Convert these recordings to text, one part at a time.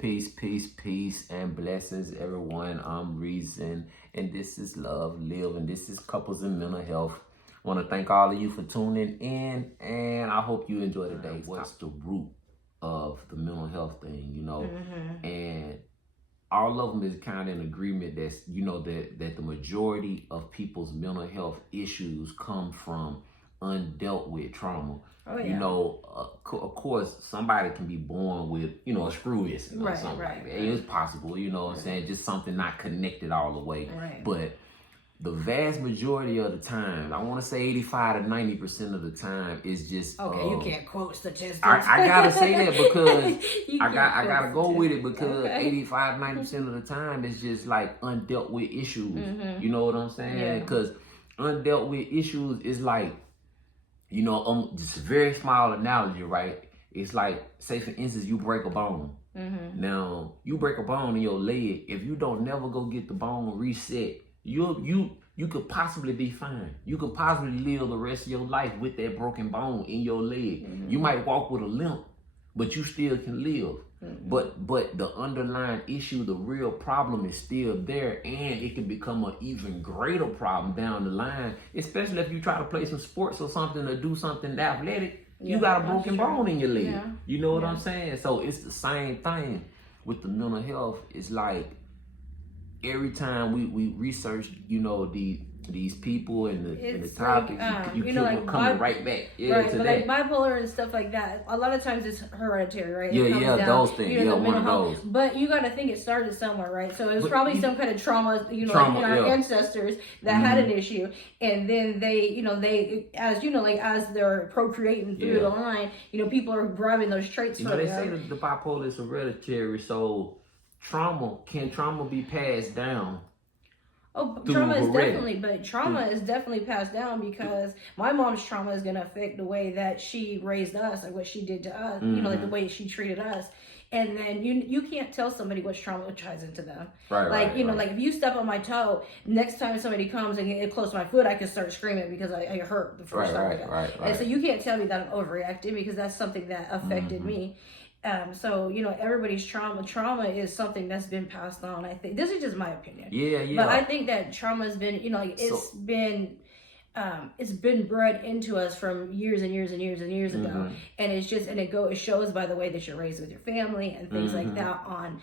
Peace, peace, peace, and blessings, everyone. I'm Reason, and this is Love Live, and this is Couples and Mental Health. I want to thank all of you for tuning in, and I hope you enjoy today's. What's the root of the mental health thing, And all of them is kind of in agreement that's, that the majority of people's mental health issues come from undealt with trauma. Oh, yeah. Of course, somebody can be born with, a screw missing or something like that. It's possible, what I'm saying? Just something not connected all the way. Right. But the vast majority of the time, I want to say 85 to 90% of the time, is just... Okay, you can't quote statistics. I gotta say that because I gotta go with it because 85, 90% of the time is just like undealt with issues. You know what I'm saying? Because undealt with issues is like, just a very small analogy, right? It's like, say for instance, you break a bone. Now, you break a bone in your leg. If you don't never go get the bone reset, you could possibly be fine. You could possibly live the rest of your life with that broken bone in your leg. You might walk with a limp, but you still can live. But the underlying issue, the real problem is still there, and it can become an even greater problem down the line, especially if you try to play some sports or something or do something athletic. You got a broken bone in your leg. Yeah. You know what I'm saying? So it's the same thing with the mental health. It's like every time we research, these people and the topics, like, you keep coming right back. But like bipolar and stuff like that, a lot of times it's hereditary, right? Those things. One of those. But you got to think it started somewhere, right? So it was probably some kind of trauma, our ancestors that had an issue, and then they, as they're procreating through the line, people are grabbing those traits. They say that the bipolar is hereditary, so can trauma be passed down? Oh, trauma is definitely passed down because my mom's trauma is going to affect the way that she raised us, like what she did to us, like the way she treated us. And then you can't tell somebody what's traumatized into them. Like if you step on my toe, next time somebody comes and get close to my foot, I can start screaming because I hurt the first time. And so you can't tell me that I'm overreacting because that's something that affected me. So everybody's trauma is something that's been passed on. I think this is just my opinion. But I think that trauma has been, it's been bred into us from years and years and years and years ago, and it shows by the way that you're raised with your family and things like that. On,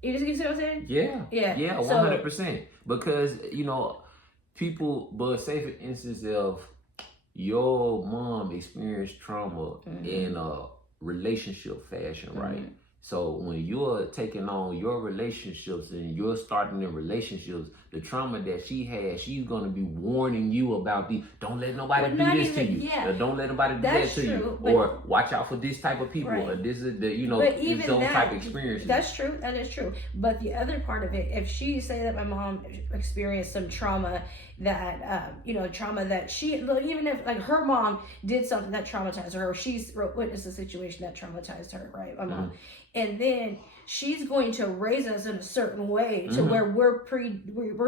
you see what I'm saying? Yeah, 100%. Because people, but say for instance of your mom experienced trauma in a relationship fashion, right? So when you're taking on your relationships and you're starting in relationships, the trauma that she has, she's going to be warning you about don't let nobody do this to you. Or don't let nobody do that to you. Or watch out for this type of people. Or this is those type of experiences. That's true. That is true. But the other part of it, if she say that my mom experienced some trauma that, trauma that she, even if like her mom did something that traumatized her, or she's witnessed a situation that traumatized her, right? My mom. And then she's going to raise us in a certain way to where we're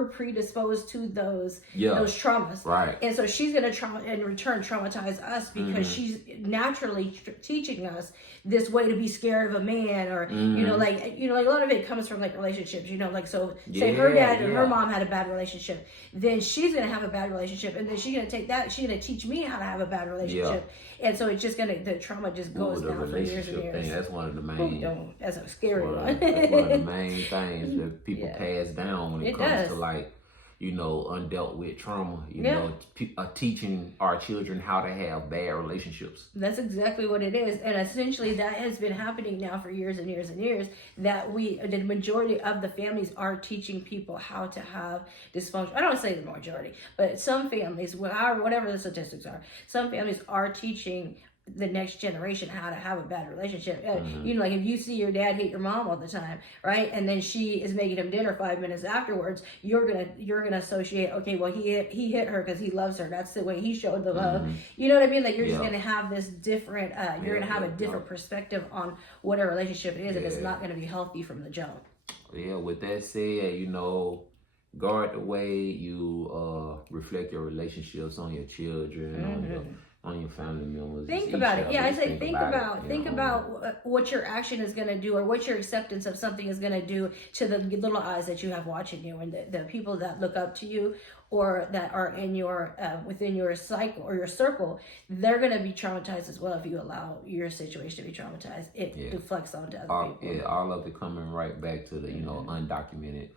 predisposed to those traumas, right? And so she's going to in return traumatize us because she's naturally teaching us this way to be scared of a man, or like a lot of it comes from like relationships, say her dad and her mom had a bad relationship, then she's going to have a bad relationship, and then she's going to take that, she's going to teach me how to have a bad relationship, and so it's just the trauma just goes down for years and years. That's one of the main. That's a scary one. That's one of the main things that people pass down when it comes to like, undealt with trauma. Teaching our children how to have bad relationships. That's exactly what it is, and essentially that has been happening now for years and years and years. That the majority of the families are teaching people how to have dysfunction. I don't say the majority, but some families, whatever the statistics are, some families are teaching the next generation how to have a bad relationship. Like if you see your dad hit your mom all the time, right, and then she is making him dinner 5 minutes afterwards, you're gonna associate, okay, well he hit her because he loves her, that's the way he showed the love. You know what I mean? Like you're just gonna have this different you're gonna have a different perspective on what a relationship is, and it's not gonna be healthy from the jump. With that said, guard the way you reflect your relationships on your children, on on your family members. Think about it. Yeah, I say think about what your action is going to do, or what your acceptance of something is going to do to the little eyes that you have watching you, and the people that look up to you or that are in your within your cycle or your circle. They're going to be traumatized as well if you allow your situation to be traumatized. It deflects onto other people. Yeah, all of it coming right back to the undocumented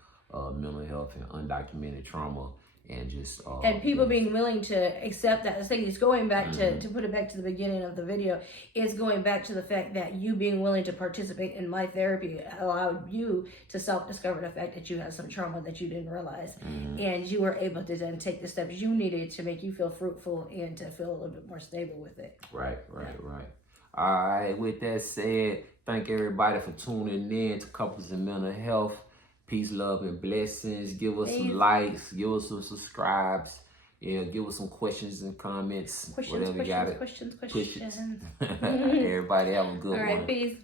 mental health and undocumented trauma. And just and people being willing to accept that. I think it's going back to put it back to the beginning of the video. It's going back to the fact that you being willing to participate in my therapy allowed you to self-discover the fact that you had some trauma that you didn't realize, and you were able to then take the steps you needed to make you feel fruitful and to feel a little bit more stable with it. Right. All right. With that said, thank everybody for tuning in to Couples in Mental Health. Peace, love, and blessings. Give us some likes. Give us some subscribes. Yeah, give us some questions and comments. Questions. Everybody have a good one. All right, peace.